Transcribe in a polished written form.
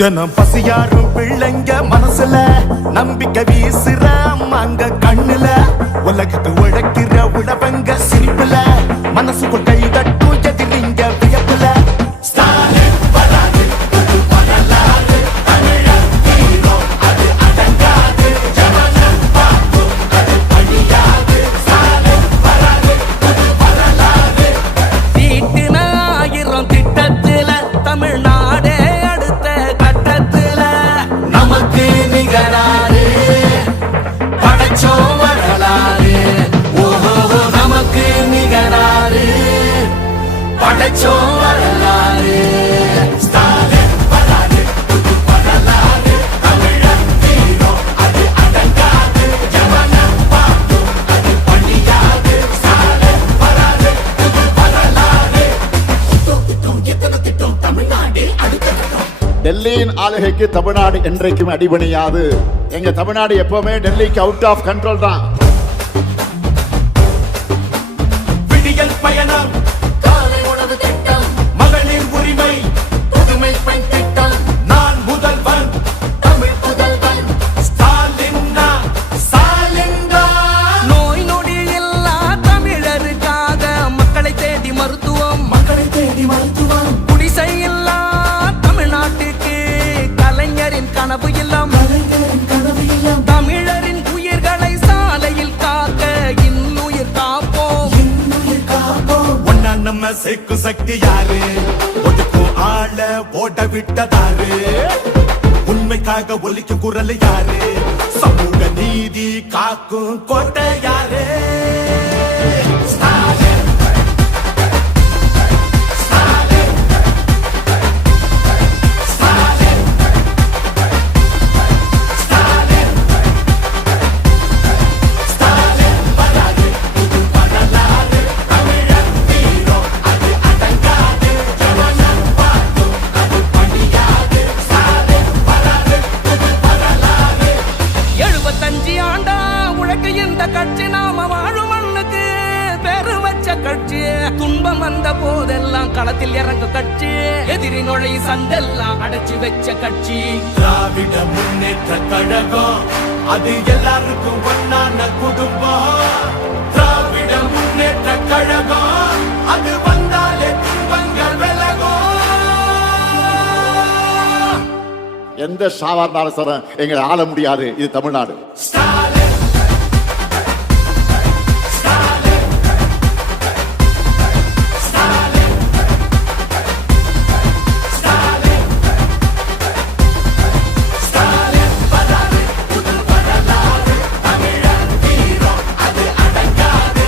தினம் பசியாரும் பிள்ளைங்க மனசுல நம்பிக்கை வீசுற அம்மாங்க கண்ணுல உலகத்து உழைக்கிற உழவங்க சிரிப்புல மனசுக்குள் கை தட்டும் எதிரிங்க வியப்புல டெல்லியின் ஆளுகைக்கு தமிழ்நாடு என்றைக்கும் அடிபணியாது. எங்க தமிழ்நாடு எப்பவுமே டெல்லிக்கு அவுட் ஆஃப் கண்ட்ரோல் தான். விடியல் பயணம், காலை உணவு திட்டம், மகளிர் உரிமை, புதுமை பெண் திட்டம், நான் முதல்வன், தமிழ் புதல்வன், ஸ்டாலின்னா ஸ்டாலின்தா. நோய் நொடி இல்லா தமிழருக்காக மக்களை தேடி மருத்துவம், மக்களை தேடி மருத்துவம், குடிசை இல்லா தமிழ்நாட்டுக்கு கலைஞரின் கனவு இல்லம், தமிழரின் உயிர்களை சாலையில் காக்க இன்னுயிர் காப்போம். ஒன்னா நம்ம சேர்க்கும் சக்தி யாரு, ஒதுக்கும் ஆள ஓட விட்டதாரு, உண்மைக்காக ஒலிக்கும் குரல் யாரு, சமூக நீதி காக்கும் கோட்டை யாரு. கட்சி நாம வாழும் மண்ணுக்கு பெரு வச்ச கட்சி, துன்பம் வந்த போதெல்லாம் களத்தில் இறங்க கட்சி, எதிரி நுழை சண்டெல்லாம் அடைச்சு வச்ச கட்சி. திராவிட முன்னேற்ற கழகம் அது எல்லாருக்கும் ஒன்னான குடும்பம். திராவிட முன்னேற்ற கழகம் அது வந்தாலே துன்பங்கள் விலகும். எந்த சாவார்ந்தாலும் எங்களை ஆள முடியாது. இது தமிழ்நாடு.